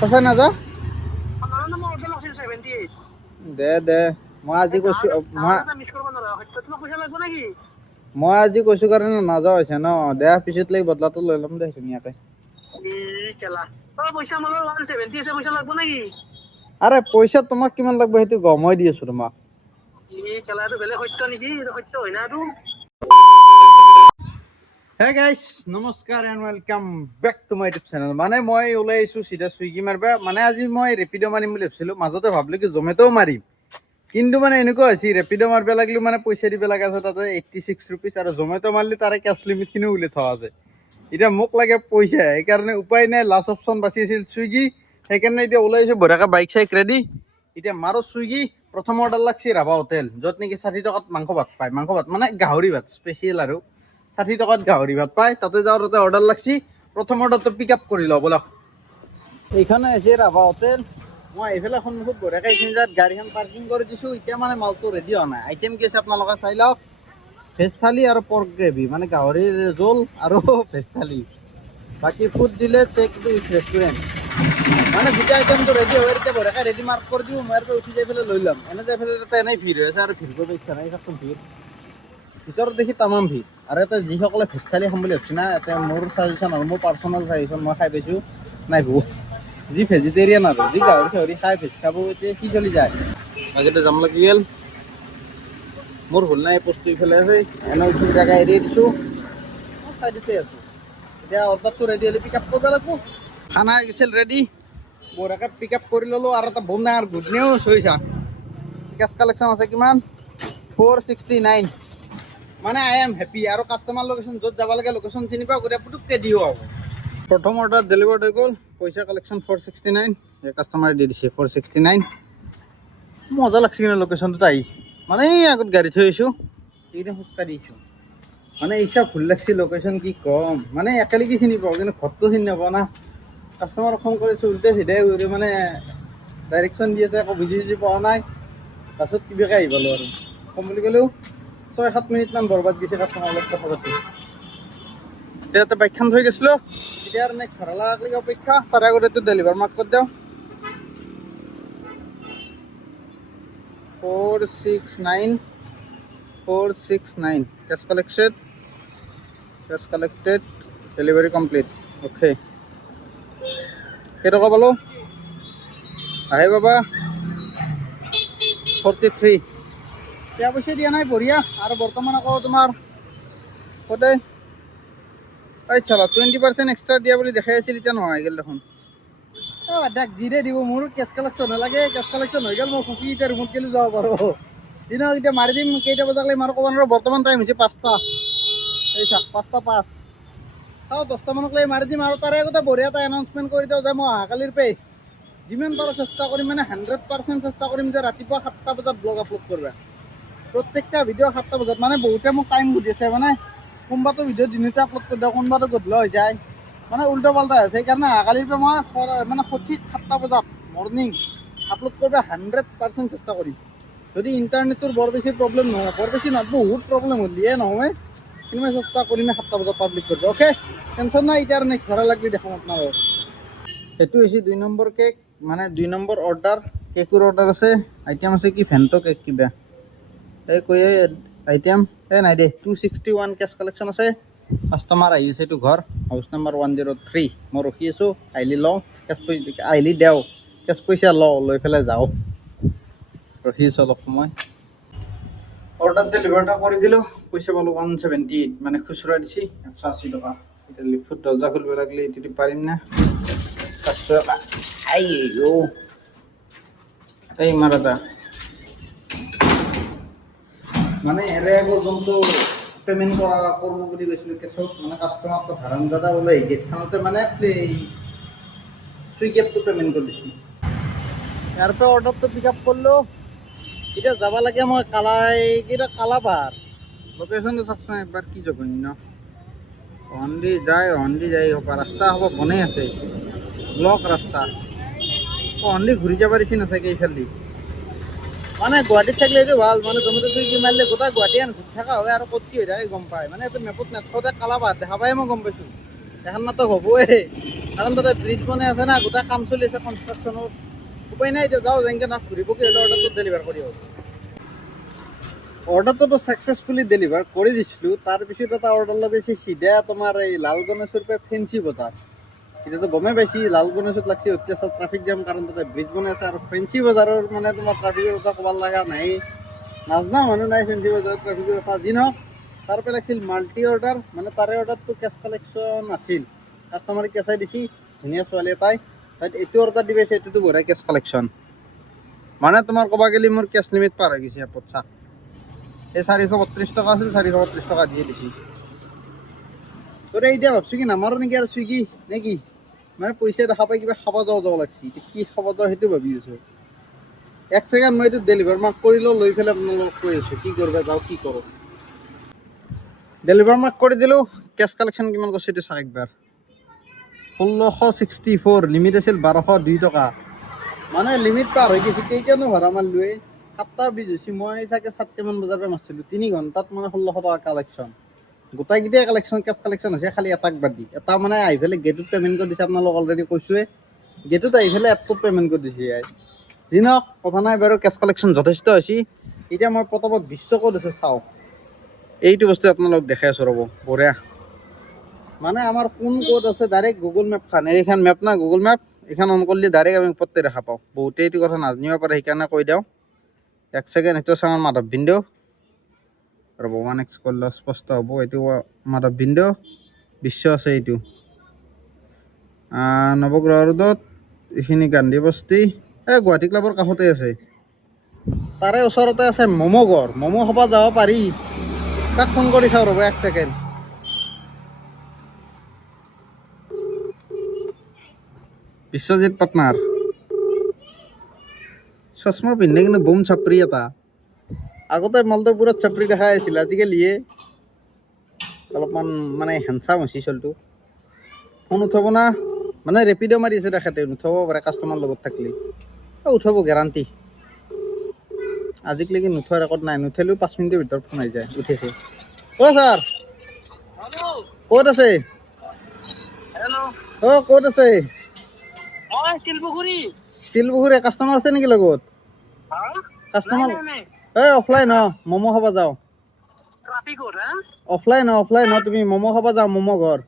সঁচা নাযাওঁ আপোনাৰ নাম অৰ্ডাৰ আছিল 78 দে মই আজি কৈছো মিছ কৰিব নোৱাৰা হয়তো তোমাক পইচা লাগিব নেকি মই আজি কৈছো কাৰণে নাযাওঁ হৈছে ন দে পিছত লাগি বদলাটো লৈ ল'ম দে ধুনীয়াকে কেলা পইচা মোৰ 170 আছে পইচা লাগিব নেকি আৰে পইচা তোমাক কিমান লাগিব সেইটো গমই দি আছো তোমাক খেলাটো বেলেগ সত্য নেকি সত্য হয় না এইটো হে গাইজ নমস্কাৰ and welcome back to my YouTube channel মানে মই ওলাই আহিছোঁ চিধা চুইগি মাৰিবা মানে আজি মই ৰেপিড' মাৰিম বুলি ভাবিছিলোঁ মাজতে ভাবিলোঁ কি জমেট'ও মাৰিম কিন্তু মানে এনেকুৱা হৈছে ৰেপিড' মাৰিব লাগিলেও মানে পইচা দিব লগা আছে তাতে 86 ৰুপিজ আৰু জমেট' মাৰিলে তাৰে কেছ লিমিটখিনিও উল্লেখ থোৱা আছে এতিয়া মোক লাগে পইচা সেইকাৰণে উপায় নাই লাষ্ট অপশ্যন বাচি আছিল চুইগি সেইকাৰণে এতিয়া ওলাই আহিছোঁ বঢ়িয়াকৈ বাইক চাইক ৰেডি এতিয়া মাৰো চুইগি প্ৰথম অৰ্ডাৰ লাগছি ৰাভা হোটেল য'ত নেকি 60 টকাত মাংস ভাত পায় মাংস ভাত মানে গাহৰি ভাত স্পেচিয়েল আৰু 60 টকাত গাহৰি ভাত পায় তাতে যাওঁ তাতে অৰ্ডাৰ লাগছি প্ৰথম অৰ্ডাৰটো পিক আপ কৰি লওঁ ব'লক এইখনে হৈছে ৰাভা হোটেল মই এইফালে সন্মুখত বঢ়িয়াকৈ এইখিনি জেগাত গাড়ীখন পাৰ্কিং কৰি দিছোঁ এতিয়া মানে মালটো ৰেডি হোৱা নাই আইটেম কি আছে আপোনালোকে চাই লওক ভেজ থালি আৰু পৰ্ক গ্ৰেভি মানে গাহৰিৰ জোল আৰু ভেজ থালি বাকী ফুড দিলে চেক উইথ ৰেষ্টুৰেণ্ট মানে যেতিয়া আইটেমটো ৰেডি হয় তেতিয়া বঢ়িয়াকৈ ৰেডি মাৰ্ক কৰি দিওঁ মই আৰু উঠি যাই পেলাই লৈ ল'ম এনে যাই পেলাই তাতে এনেই ভিৰ হৈ আছে আৰু ভিৰ কৰিব ইচ্ছা নাই চাওকচোন ভিৰ ভিতৰত দেখি তামাম ভিৰ আৰু ইয়াতে যিসকলে ভেজ থালি খাম বুলি ভাবছি না ইয়াতে মোৰ ছাজেশ্যন আৰু মোৰ পাৰ্চনেল ছাজেশ্যন মই খাই পাইছোঁ নাই বহু যি ভেজিটেৰিয়ান আৰু যি গাহৰি চাহৰি খাই ভেজ খাব এতিয়া কি চলি যায় বাকীতে যাম লাগিল মোৰ ভুল নাই বস্তু ইফালে আছে এনে এইখিনি জেগা এৰি দিছোঁ মই চাইডতে আছোঁ এতিয়া অৰ্ডাৰটো ৰেডি হ'লে পিক আপ কৰিব লাগিব খানা গৈছিল ৰেডি বঢ়িয়াকৈ পিক আপ কৰি ল'লোঁ আৰু এটা বম নাই আৰু গুড নিউজ হৈছে কেছ কালেকশ্যন আছে কিমান 469 মানে আই এম হেপী আৰু কাষ্টমাৰ লোকেশ্যন য'ত যাব লাগে লোকেশ্যন চিনি পাওঁ গোটেই পুটুককৈ দিও হ'ব প্ৰথম অৰ্ডাৰ ডেলিভাৰ্ড হৈ গ'ল পইচা কালেকশ্যন 469 এই কাষ্টমাৰে দি দিছে 469 মজা লাগছে কিন্তু লোকেশ্যনটোত আহি মানে এই আগত গাড়ী থৈ আহিছোঁ এইদিন খোজকাঢ়ি আহিছোঁ মানে ইচ্ছা ভুল লাগছে লোকেশ্যন কি ক'ম মানে একেলগে চিনি পাওঁ কিন্তু ঘৰটো চিনি নাপাওঁ না কাষ্টমাৰক ফোন কৰিছোঁ উল্টে চিধাই কৰি মানে ডাইৰেকশ্যন দি আছে একো বুজি পোৱা নাই তাৰপিছত কিবাকৈ আহি পালোঁ আৰু ক'ম বুলি ক'লেও 6-7 মিনিটমান বৰবাদ দিছে কাষ্টমাৰৰ লগত কথা পাতি এতিয়া তাতে বাইকখন থৈ গৈছিলোঁ এতিয়া আৰু নেক্সট ভাড়া লগালৈকে অপেক্ষা তাৰ আগতে এইটো ডেলিভাৰ মাৰ্ক কৰি দিওঁ 469 cash collected delivery complete okay কেইটকা পালোঁ আহে বাবা 43 এতিয়া পইচা দিয়া নাই বঢ়িয়া আৰু বৰ্তমান আকৌ তোমাৰ সদায় এই চালা 20% এক্সট্ৰা দিয়া বুলি দেখাই আছিল এতিয়া নহয় গ'ল দেখোন দাক যিৰে দিব মোৰ কেছ কালেকশ্যন নালাগে কেছ কালেকশ্যন হৈ গ'ল মই সুখী এতিয়া ৰুমত কেলৈ যাব পাৰোঁ দিনক এতিয়া মাৰি দিম কেইটা বজালৈ মাৰো ক'ব নোৱাৰোঁ বৰ্তমান টাইম হৈছে 5টা এই চাওক 5:05 চাওঁ 10টামানক মাৰি দিম আৰু তাৰে আগতে বঢ়িয়া এটা এনাউন্সমেণ্ট কৰি দিওঁ যে মই অহাকালিৰ পৰাই যিমান পাৰোঁ চেষ্টা কৰিম মানে 100% চেষ্টা কৰিম যে ৰাতিপুৱা 7টা বজাত ব্লগ আপলোড কৰিব প্ৰত্যেকটা ভিডিঅ' 7টা বজাত মানে বহুতে মোক টাইম সুধি আছে মানে কোনোবাটো ভিডিঅ' দিনতে আপলোড কৰি দিওঁ কোনোবাটো গধূলি হৈ যায় মানে উল্টা পাল্টা হৈছে সেইকাৰণে অহাকালিৰ পৰা মই মানে সঠিক 7টা বজাত মৰ্ণিং আপলোড কৰিব 100% চেষ্টা কৰিম যদি ইণ্টাৰনেটৰ বৰ বেছি প্ৰব্লেম নহয় বৰ বেছি নহয় বহুত প্ৰব্লেম হ'লিয়ে নহয় কিন্তু মই চেষ্টা কৰিমে 7টা বজাত পাব্লিক কৰিব অ'কে টেনশ্যন নাই এতিয়া আৰু নেক্সট ভাড়া লাগিলে দেখাম আপোনালোকক সেইটো হৈছে 2 নম্বৰ কেক মানে 2 নম্বৰ অৰ্ডাৰ কেকৰ অৰ্ডাৰ আছে আইটেম আছে কি ভেণ্টো কেক কিবা এই কৈ আইটেম এই নাই দে 261 কেছ কালেকশ্যন আছে কাষ্টমাৰ আহি আছে এইটো ঘৰ হাউচ নম্বৰ 103 মই ৰখি আছোঁ আহিলি লওঁ কেছ পইচা আহিলি দেও কেছ পইচা লৈ পেলাই যাওঁ ৰখি আছোঁ অলপ সময় অৰ্ডাৰ ডেলিভাৰ এটা কৰি দিলোঁ পইচা পালোঁ 178 মানে খুচুৰা দিছে 180 টকা এতিয়া লিফ্টত দৰ্জা খুলিব লাগিলে এইটো পাৰিম না 500 টকা আই এই মাৰাটা মানে এৰে আগৰ যোনটো পে'মেণ্ট কৰিব বুলি কৈছিলোঁ কেছত মানে কাষ্টমাৰটো ভাড়ান দাদা ওলাই গেটখনতে মানে চুইগি এপটো পে'মেণ্ট কৰি দিছোঁ ইয়াৰ পৰা অৰ্ডাৰটো পিক আপ কৰিলোঁ এতিয়া যাব লাগে মই কালাপাহাৰ লোকেশ্যনটো চাওকচোন একবাৰ কি জঘন্য অহন্দি যায় ৰাস্তা হ'ব বনাই আছে ব্লক ৰাস্তা অহন্দি ঘূৰি যাব দিছি নাচাগে এইফালেদি মানে গুৱাহাটীত থাকিলে এইটো ভাল মানে জমেটো চুইগি মাৰিলে গোটেই গুৱাহাটী ঘূৰি থকা হয় আৰু ক'ত কি হৈ থাকে গম পায় মানে এইটো মেপত নেটখতে কালাপাহাৰ দেখা পাই মই গম পাইছোঁ এখন নাটক হ'বই কাৰণ তাতে ব্ৰিজ বনাই আছে না গোটেই কাম চলি আছে কনষ্ট্ৰাকশ্যনৰ উপায় নাই এতিয়া যাওঁ যেনেকৈ না ঘূৰিবগৈ হ'লে অৰ্ডাৰটো ডেলিভাৰ কৰি হ'ব অৰ্ডাৰটোতো ছাকচেছফুলি ডেলিভাৰ কৰি দিছিলোঁ তাৰপিছত এটা অৰ্ডাৰ লগাইছে চিধা তোমাৰ এই লাল গণেশৰ পৰা ফেঞ্চি বজাৰ এতিয়াতো গমেই পাইছি লাল গণেশত লাগছে অত্যাচাৰ ট্ৰাফিক জাম কাৰণ তাতে ব্ৰিজ বনাই আছে আৰু ফেঞ্চি বজাৰৰ মানে তোমাৰ ট্ৰাফিকৰ কথা ক'ব লগা নাই নাজনা মানুহ নাই ফেঞ্চি বজাৰত ট্ৰাফিকৰ কথা যি নহওক তাৰ পৰা লাগিছিল মাল্টি অৰ্ডাৰ মানে তাৰে অৰ্ডাৰটো কেছ কালেকশ্যন আছিল কাষ্টমাৰে কেঁচাই দিছি ধুনীয়া ছোৱালী এটাই তাত এইটো অৰ্ডাৰ দি পাইছে এইটোতো বঢ়িয়া কেছ কালেকশ্যন মানে তোমাৰ ক'ব গ'লে মোৰ কেছ লিমিট পাৰ হৈ গৈছে এপত চা এই 432 টকা আছিল 432 টকা দিয়ে দিছি তোৰে এতিয়া ভাবছোঁ কি নামাৰো নেকি আৰু চুইগি নে কি মানে পইচা দেখা পাই কিবা খাব যাব লাগছি এতিয়া কি খাব যাওঁ সেইটো ভাবি আছোঁ এক ছেকেণ্ড মই এইটো ডেলিভাৰ মাৰ্ক কৰিলোঁ লৈ পেলাই আপোনালোকক কৈ আছোঁ কি কৰিব যাওঁ কি কৰোঁ ডেলিভাৰ মাৰ্ক কৰি দিলোঁ কেছ কালেকশ্যন কিমান কৰিছোঁ এইটো চাওক একবাৰ 1664 লিমিট আছিল 1202 টকা মানে লিমিট পাৰ হৈ গৈছে কেইটানো ভাড়া মাৰিলোৱে 7:20 হৈছে মই চাগে 7টামান বজাৰ পৰা মাৰিছিলোঁ 3 ঘণ্টাত মানে 1600 টকা কালেকশ্যন গোটেইকেইটাই কালেকশ্যন কেছ কালেকশ্যন হৈছে খালি এটাক বাদ দি এটা মানে আহি পেলাই গেটত পে'মেণ্ট কৰি দিছে আপোনালোক অলৰেডি কৈছোঁৱে গেটত আহি পেলাই এপটোত পে'মেণ্ট কৰি দিছে যি নহওক কথা নাই বাৰু কেছ কালেকশ্যন যথেষ্ট হৈছে এতিয়া মই পটাপট বিশ্ব ক'ত আছে চাওঁ এইটো বস্তু আপোনালোক দেখাই আছোঁ ৰ'ব বঢ়িয়া মানে আমাৰ কোন ক'ত আছে ডাইৰেক্ট গুগল মেপ খান এইখন মেপ না গুগল মেপ এইখন অন কৰিলে ডাইৰেক্ট আমি ওপৰতে দেখা পাওঁ বহুতেই এইটো কথা নাজানিব পাৰে সেইকাৰণে কৈ দিওঁ এক ছেকেণ্ড এইটো চাওঁ মাধৱ বিন্দু ৰ'ব 1x কৰিলে স্পষ্ট হ'ব এইটো মাধৱ বিন্দু বিশ্ব আছে এইটো নৱগ্ৰহ ৰোডত এইখিনি গান্ধী বস্তি এই গুৱাহাটী ক্লাবৰ কাষতে আছে তাৰে ওচৰতে আছে ম'ম' ঘৰ ম'ম' খাব যাব পাৰি তাক ফোন কৰি চাওঁ ৰ'ব এক ছেকেণ্ড বিশ্বজিৎ পাটনাৰ চশমা পিন্ধে কিন্তু বম চাপৰি এটা আগতে মালটোপুৰত চাপৰি দেখাই আছিল আজিকালিয়ে অলপমান মানে হেণ্ডচাম হৈছে চলটো ফোন উঠাব না মানে ৰেপিড' মাৰি আছে তেখেতে নুঠাব পাৰে কাষ্টমাৰ লগত থাকিলে উঠাব গেৰাণ্টি আজিলৈকে নুঠোৱা ৰেকৰ্ড নাই নুঠিলেও 5 মিনিটৰ ভিতৰত ফোন আহি যায় উঠিছে অ' ছাৰ ক'ত আছে অ' ক'ত আছে শিলপুখুৰী কাষ্টমাৰ আছে নেকি লগত কাষ্টমাৰ এই অফলাইন ম'ম' খাব যাওঁ অফলাইন তুমি ম'ম' খাব যাওঁ ম'ম' ঘৰ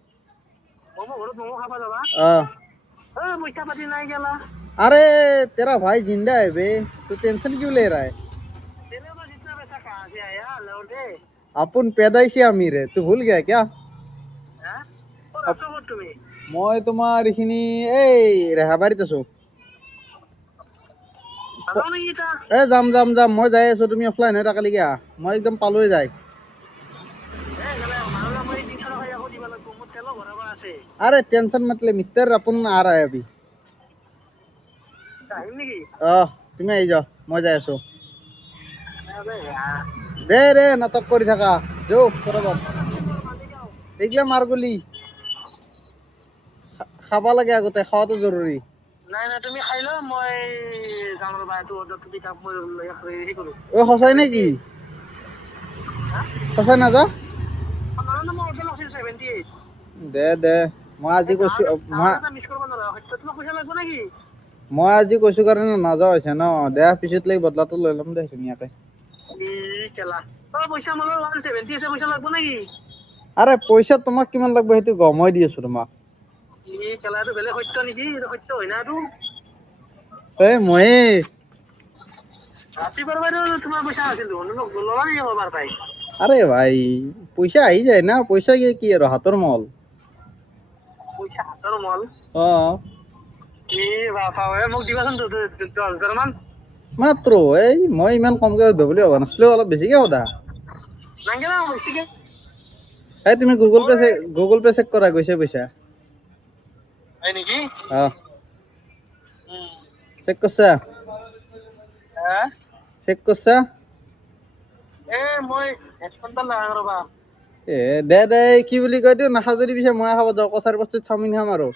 अरे तेरा भाई जिंदा है बे तू टेंशन क्यों ले रहा है अपन पैदाइशी अमीर है तू भूल गया क्या মই তোমাৰ এইখিনি এই ৰেহাবাৰীত আছো যাম মই যাই আছো তুমি অফলাইন হৈ থাকালৈকে আহ মই একদম পালোৱে যাই अरे टेंशन मत ले मित्र अपन आ रहा है अभी তুমি আহি যাও মই যাই আছো দে ৰে নাটক কৰি থাকা যাও ফটাফট এইগিলা মাৰগুলি খাব লাগে আগতে খাওয়াটো জৰুৰী নাই তুমি খাই ল মই যাম ৰবা এইটো অৰ্ডাৰটো কিতাপ মই হেৰি কৰো ও সঁচাই নেকি সঁচাই না যা দে মই আজি কৈছো মই আজি কৈছো কাৰণে নাযাওঁ হৈছে ন দে পিছত লাগি বদলাটো লৈ ল'ম দে ধুনীয়াকে আৰে পইচা তোমাক কিমান লাগব সেইটো গমই দি আছো তোমাক এই মই আরে ভাই পয়সা আহি যায় না পয়সা কি আর হাতর মল মাত্র এই মই ইমান কমকে উঠব বুলি ভবা নাছিলো অলপ বেছিকে সোধা এই তুমি গুগল পে চেক কৰা গৈছে পইচা চেক কৰছা চেক কৰছা দে কি বুলি কয় দিও নাখা যদি পিছে মই খাব যাওঁ কছাৰী বস্তুত চাওমিন খাম আৰু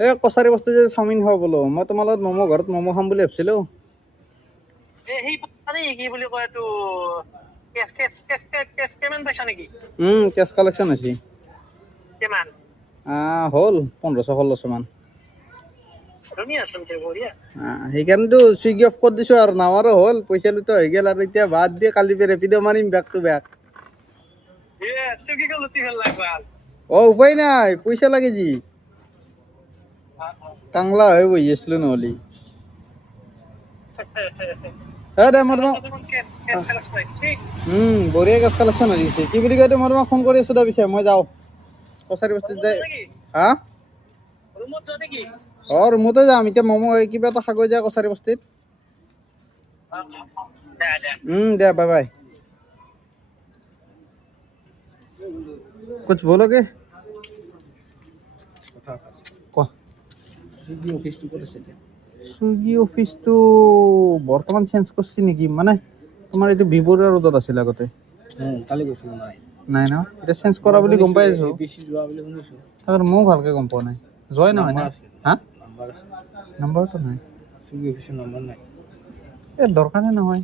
এই কছাৰী বস্তু যে চাওমিন খাব বোলো মই তোমাৰ লগত ম'ম' ঘৰত ম'ম' খাম বুলি ভাবিছিলো কেছ কালেকশ্যন হৈছে কিমান হ'ল 1500-1600 মান ধুনীয়া চোনতে বঢ়িয়া সেইকাৰণেতো চুইগি অফ কৰি দিছোঁ আৰু নামাৰো হ'ল পইচা লুটা হৈ গ'ল আৰু এতিয়া বাদ দিয়ে কালি ৰেপিড' মাৰিম বেক টু বেক চুকি গ'ল উঠি ভাল লাগবা উপায় নাই পইচা লাগে যি কাংলা হৈ বহি আছিলো নহ'লে দে মই তোমাক বঢ়িয়া গেছ কালেকশ্যন হৈ গৈছে কি বুলি কয় মই তোমাক ফোন কৰি আছোঁ দে পিছে মই যাওঁ কছাৰী বস্তিত যাই হা ৰুমত যোৱা নেকি ৰুমতে যাম এতিয়া ম'ম' কিবা এটা খাগৈ যায় কছাৰী বস্তিত দে বাই বাই कुछ बोलोगे কোৱা চুইগি অফিচটো বৰ্তমান চেঞ্জ কৰিছে নেকি মানে তোমাৰ এইটো বিবৰুৱা ৰোডত আছিল আগতে কালি গৈছিলোঁ নাই নাই ন এতিয়া চেঞ্জ কৰা বুলি গম পাই আছোঁ যোৱা বুলি শুনিছোঁ তাৰ ময়ো ভালকৈ গম পোৱা নাই যোৱাই নহয় না হা নাম্বাৰ আছে নম্বৰটো নাই চুইগি অফিচৰ নাম্বাৰ নাই দৰকাৰে নহয়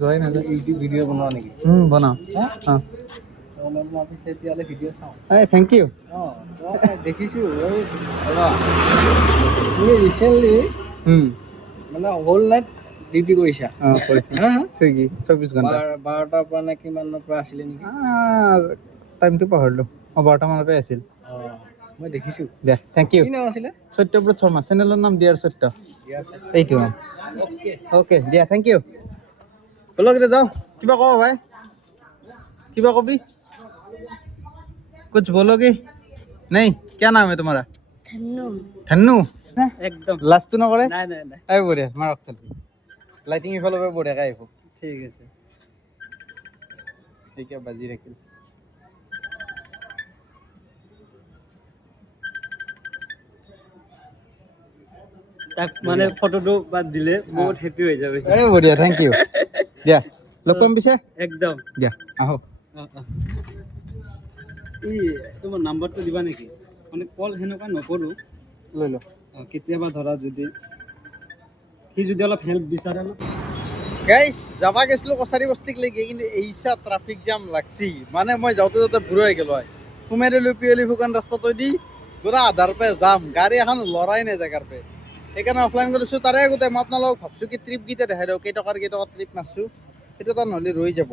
যোৱাই নাযায় ইউটিউব ভিডিঅ' বনোৱা নেকি বনাওঁ মই পিছে এতিয়ালৈ ভিডিঅ' চাওঁ থেংক ইউ দেখিছোঁ তুমি ৰিচেণ্টলি মানে হ'ল নাইট ডিউটি কৰিছা চুইগি 24 ঘণ্টা 12টাৰ পৰা নে কিমানৰ পৰা আছিলে নেকি টাইমটো পাহৰিলোঁ 12টা মানৰ পৰাই আছিল মই দেখিছোঁ দে থেংক ইউ কি নাম আছিলে সত্যব্ৰত শৰ্মা চেনেলৰ নাম দিয়াৰ সত্য এইটো অ'কে দিয়া থেংক ইউ বলক এতিয়া যাওঁ কিবা কওঁ ভাই কিবা কবি कुछ बोलोगे नहीं क्या नाम है तुम्हारा धन्नू একদম लास्ट नकरे নাই নাই নাই आई बढ़िया मारक चल लाइटिंग इफाल पे बढ़िया का आइफो ঠিক আছে ठीक है बाजी रखिल তাক মানে ফটোটো বাদ দিলে বহুত হেপি হৈ যাবে ए बढ़िया थैंक यू দিয়া লগ পাম পিছে একদম দিয়া আহো এই তোমাৰ নাম্বাৰটো দিবা নেকি মানে কল সেনেকুৱা নকৰোঁ লৈ লো কেতিয়াবা ধৰা যদি সি যদি অলপ হেল্প বিচাৰে ন গাইস যাবা গেছলো কছাৰী বস্তিক লাগি কিন্তু এইছা ট্ৰাফিক জাম লাগছি মানে মই যাওঁতে যাওঁতে বুঢ়া হৈ গেলো হয় কুমেৰে লৈ পিয়লি ফুকান ৰাস্তাটো দি পুৰা আধাৰ পে যাম গাড়ী এখন লৰাই নাই জেগাৰ পে সেইকাৰণে অফলাইন কৰিছোঁ তাৰে আগতে মই আপোনালোকক ভাবছোঁ কি ট্ৰিপকেইটা দেখাই দিওঁ কেইটকাৰ ট্ৰিপ মাৰছোঁ সেইটো তাৰ নহ'লে ৰৈ যাব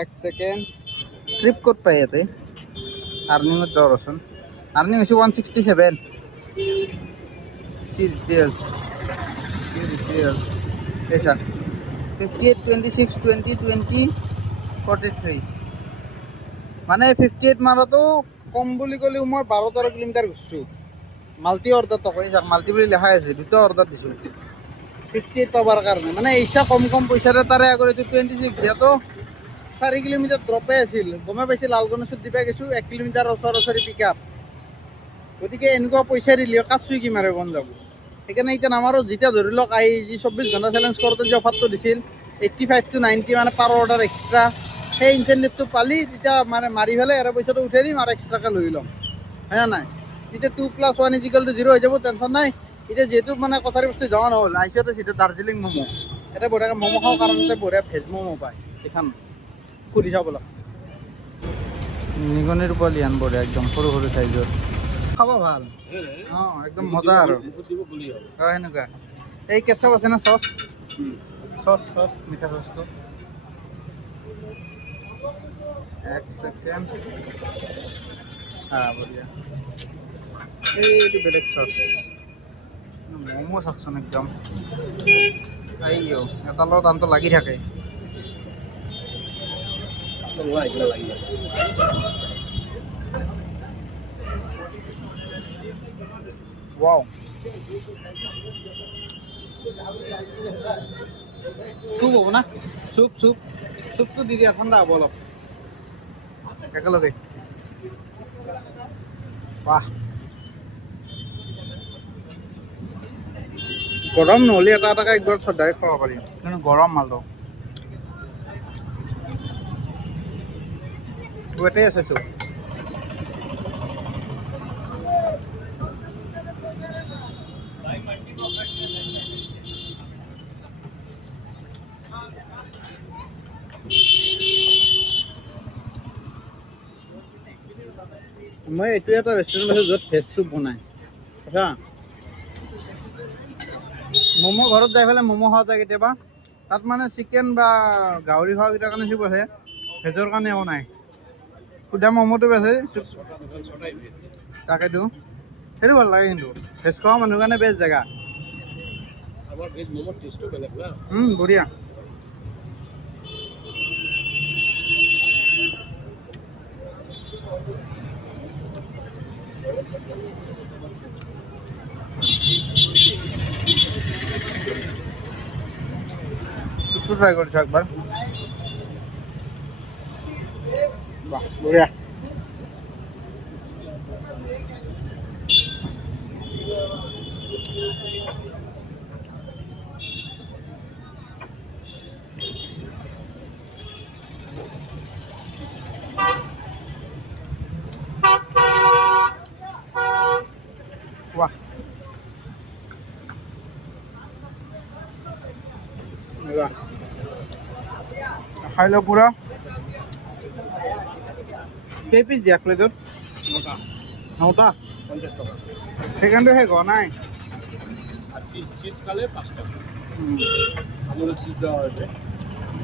এক ছেকেণ্ড ট্ৰিপ ক'ত পায় ইয়াতে আৰ্নিঙত যাওঁ ৰচোন আৰ্নিং হৈছে 167 সি ডিটেইলছ এইছা 58 26 20 20 43 মানে 58 মাৰতো কম বুলি ক'লেও মই 12-13 কিলোমিটাৰ ঘূৰিছোঁ মাল্টি অৰ্ডাৰটো কৈ যাক মাল্টি বুলি লেখাই আছে দুটা অৰ্ডাৰ দিছোঁ 58 পাবৰ কাৰণে মানে এইচা কম পইচাৰে তাৰে আগত এইটো 26 যিহেতু 4 কিলোমিটাৰ ড্ৰপে আছিল গমে পাইছিল লালগণেশত দিবা গৈছোঁ 1 কিলোমিটাৰ ওচৰা পিক আপ গতিকে এনেকুৱা পইচা দিলে কাজ চুইগি মাৰে বন্ধ যাব সেইকাৰণে এতিয়া নামাৰো যেতিয়া ধৰি লওক আহি যি 24 ঘণ্টা চেলেঞ্জ কৰোঁতে যে অফাৰটো দিছিল 85 to 90 মানে পাৰ অৰ্ডাৰ এক্সট্ৰা সেই ইনচেণ্টিভটো পালি তেতিয়া মানে মাৰি পেলাই আৰু পইচাটো উঠাই দিম আৰু এক্সট্ৰাকৈ লৈ ল'ম হয় নাই তেতিয়া 2+1 = 0 হৈ যাব টেনশ্যন নাই এতিয়া যিহেতু মানে কছাৰী বস্তি যোৱা নহ'ল আহিছোঁতে চিধা দাৰ্জিলিং ম'ম' এতিয়া বঢ়িয়াকৈ ম'ম' খাওঁ কাৰণতে বঢ়িয়া ভেজ ম'ম' পায় এইখন সুধি চাওঁ ব'লক নিগনিৰ পোৱালি আন বঢ়িয়া একদম সৰু চাইজৰ খাব ভাল একদম মজা আৰু সেনেকুৱা এই কেটচাপ আছে না চচ মিঠা চচটো এক ছেকেণ্ড বঢ়িয়া এইটো বেলেগ চচ ম'ম' চাওকচোন একদম এটাৰ লগত আনটো লাগি থাকে Wow. Soup হ'ব না চুপটো দি দিয়া ঠাণ্ডা হ'ব অলপ একেলগে বাহ গৰম নহ'লে এটাকৈ একবাৰ ডাইৰেক্ট খাব পাৰিম কিন্তু গৰম মালটো ৱেটেই আছে চুপ মই এইটো এটা ৰেষ্টুৰেণ্ট আছে য'ত ভেজ চুপ বনায় আচ্ছা ম'ম' ঘৰত যাই পেলাই ম'ম' খোৱা যায় কেতিয়াবা তাত মানে চিকেন বা গাহৰি খোৱাকেইটাৰ কাৰণে চুপ আছে ভেজৰ কাৰণে একো নাই সুধা ম'ম'টো আছে তাকেতো সেইটো ভাল লাগে কিন্তু ভেজ খোৱা মানুহৰ কাৰণে বেষ্ট জেগা বঢ়িয়া চুপটো ট্ৰাই কৰিছোঁ একবাৰ বাহ বঢ়িয়া বাহ খাই লওঁ পুৰা কেই পিচ দিয়া প্লেটত 9টা সেইকাৰণে শেষ হোৱা নাই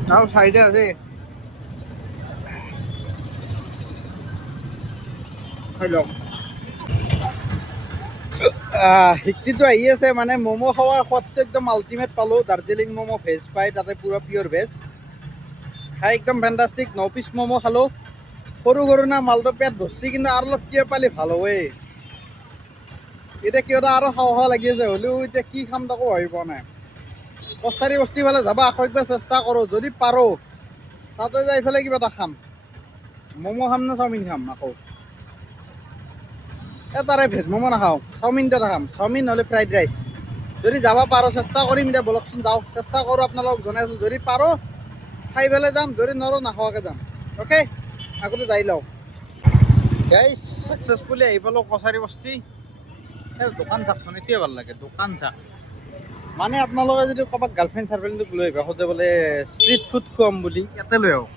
আৰু 4টা আছে খাই লওক শিকটিটো আহি আছে মানে ম'ম' খোৱাৰ সোৱাদটো একদম আল্টিমেট পালোঁ দাৰ্জিলিং ম'ম' ভেজ পাই তাতে পূৰা পিয়'ৰ ভেজ খাই একদম ফেণ্টাষ্টিক 9 পিচ ম'ম' খালোঁ সৰু সৰু না মালটো পেট ভৰ্চি কিন্তু আৰু অলপ কিয় পালে ভাল হয় এতিয়া কিবা এটা আৰু খাওঁ লাগি আছে হ'লেও এতিয়া কি খাম তাকো ভাবি পোৱা নাই কছাৰী বস্তি ফালে যাবা আকৌ একবাৰ চেষ্টা কৰোঁ যদি পাৰোঁ তাতে যাই পেলাই কিবা এটা খাম ম'ম' খাম নে চাওমিন খাম আকৌ তাৰে ভেজ ম'ম' নাখাওঁ চাওমিনটো খাম চাওমিন নহ'লে ফ্ৰাইড ৰাইচ যদি যাব পাৰোঁ চেষ্টা কৰিম এতিয়া বলকচোন যাওঁ চেষ্টা কৰোঁ আপোনালোকক জনাই আছোঁ যদি পাৰোঁ খাই পেলাই যাম যদি নোৱাৰোঁ নাখোৱাকৈ যাম অ'কে আগতে যাই লওঁ গাইজ ছাকচেছফুলি আহি পালোঁ কছাৰী বস্তি দোকান চাওকচোন এতিয়াই ভাল লাগে দোকান চাওক মানে আপোনালোকে যদি কাৰোবাক গাৰ্লফ্ৰেণ্ড চাৰ্লফ্ৰেণ্ডটোক লৈ আহিব খোজে বোলে ষ্ট্ৰীট ফুড খুৱাম বুলি ইয়াতে লৈ আহক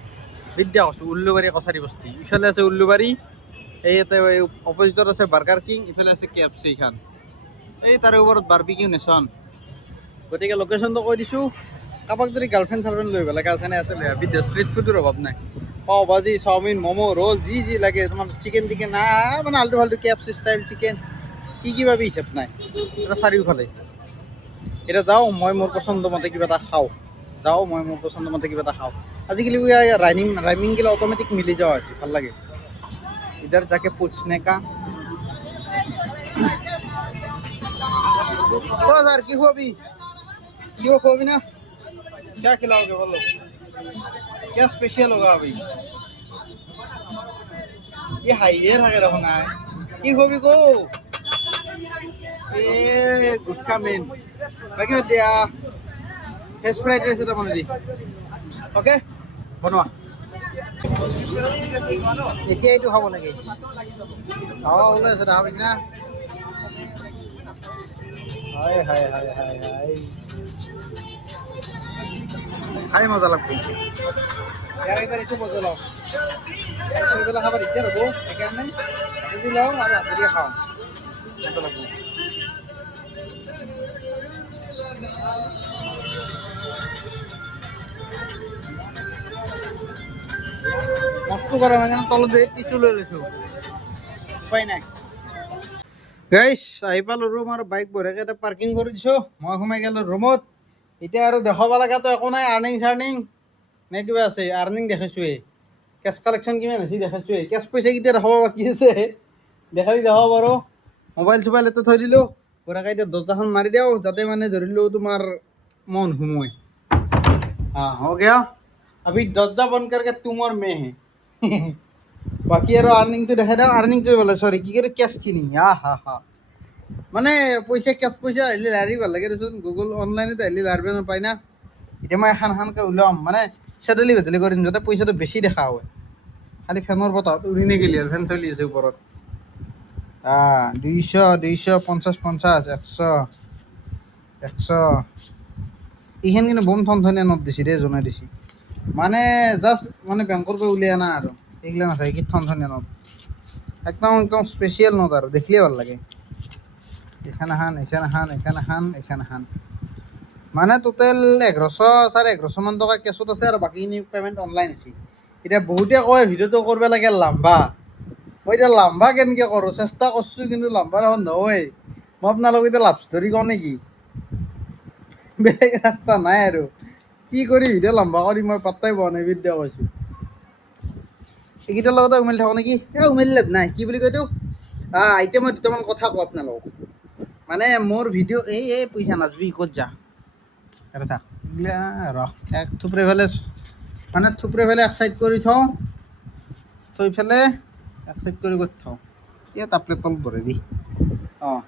বিদ্যা কৈছোঁ উল্লুবাৰী কছাৰী বস্তি ইফালে আছে উল্লুবাৰী এই ইয়াতে অপজিটত আছে বাৰ্গাৰ কিং ইফালে আছে KFC এইখন এই তাৰে ওপৰত বাৰ্বিকিউ নেশ্যন গতিকে লোকেশ্যনটো কৈ দিছোঁ কাৰোবাক যদি গাৰ্লফ্ৰেণ্ড চাৰ্লফ্ৰেণ্ড লৈ আহিব লাগে আছে নে ইয়াতে লৈ আহিব বিদ্যা ষ্ট্ৰীট ফুডৰ অভাৱ নাই পাও ভাজি চাওমিন ম'ম' ৰ'ল যি লাগে তোমাৰ চিকেন টিকেন মানে আল্টু ফাল্টু KFC ষ্টাইল চিকেন কি ভাবি হিচাপ নাই এটা চাৰিওফালে এতিয়া যাওঁ মই মোৰ পচন্দ মতে কিবা এটা খাওঁ আজিকালি ৰাইমিংগিলা অট'মেটিক মিলি যাওঁ আছে ভাল লাগে इधर जाके पूछने का तो सर की खोबी ना क्या खिलाओगे बोलो क्या स्पेशल होगा अभी ये हाईवे होना है की खोबी को ये गुटखा मेन बाकी मत दिया फेस फ्राइड राइस এটা বনাই দি ওকে বনোৱা এতিয়া এইটো খাব লাগে হাৱা ওলাইছে না না হায় হায় হায় হায় হায় খাই মজা লাগবে ইয়াৰ এবাৰ এইটো মজা লওঁ এইবিলাক খাব দিগদাৰ হ'ব সেইকাৰণে যদি লওঁ আৰু হাতেৰে খাওঁ মজা লাগব মস্ত গৰম সেইকাৰণে তলতে টিচু লৈ লৈছোঁ উপায় নাই গাইছ আহি পালোঁ ৰুম আৰু বাইক বঢ়িয়াকৈ এটা পাৰ্কিং কৰি দিছোঁ মই সোমাই গ'লোঁ ৰুমত এতিয়া আৰু দেখাব লগাতো একো নাই আৰ্নিং চাৰ্নিং নে কিবা আছে আৰ্নিং দেখাইছোঁৱেই কেছ কালেকশ্যন কিমান হৈছে দেখাইছোঁৱেই কেছ পইচা কেতিয়া দেখাব বাকী আছে দেখালি দেখাব পাৰোঁ মোবাইল চোবাইল এটা থৈ দিলোঁ বঢ়িয়াকৈ এতিয়া দৰ্জাখন মাৰি দিওঁ যাতে মানে ধৰিলোঁ তোমাৰ মন সোমোয় हो गया अभी दर्जा बंद करके तुम और मैं है বাকী আৰু আৰ্নিংটো দেখাই দিওঁ আৰ্নিংটো বোলে চৰি কি কৰে কেছখিনি হা মানে পইচা কেছ পইচা আহিলে লাৰি ভাল লাগে দেচোন গুগল অনলাইনত আহিলে লাৰিব নাপায় না এতিয়া মই এখানকৈ ওলাম মানে চেডেলি ভেদেলি কৰিম যাতে পইচাটো বেছি দেখা হয় খালি ফেনৰ বতাহত উৰি নেগেলি আৰু ফেন চলি আছে ওপৰত 200 250 100 এইখান কিন্তু বম থনথনীয়া নোট দিছে দেই জনাই দিছে মানে জাষ্ট মানে বেংকৰ পৰা উলিয়াই আনা আৰু এইগিলা নাচায় কি থনথনীয়া নোট একদম একদম স্পেচিয়েল নোট আৰু দেখিলে ভাল লাগে এখান এখান মানে টোটেল 1100 মান টকা কেছত আছে আৰু বাকীখিনি পে'মেণ্ট অনলাইন আছে এতিয়া বহুতে কয় ভিডিঅ'টো কৰিব লাগে লাম্বা মই এতিয়া লাম্বা কেনেকৈ কৰোঁ চেষ্টা কৰিছোঁ কিন্তু লাম্বা দেখোন নহয় মই আপোনালোকক এতিয়া লাভ ষ্টৰি কওঁ নেকি বেলেগ ৰাস্তা নাই আৰু কি কৰি ভিডিঅ' লম্বা কৰি মই পাত্তাই পোৱা নাই বিদ্যা কৈছোঁ এইকেইটাৰ লগতে উমালি থাকোঁ নেকি উমালি লাভ নাই কি বুলি কয় এইটো এতিয়া মই দুটামান কথা কওঁ আপোনালোকক মানে মোৰ ভিডিঅ' এই পইচা নাজবি ক'ত যা এটা থাক এইগিলা ৰহ এক থুপৰে ফেলে মানে থুপৰে ফেলে এক চাইড কৰি থওঁ থৈ ফেলে এক চাইড কৰি থওঁ এতিয়া তাপলে তল ভৰে দি অঁ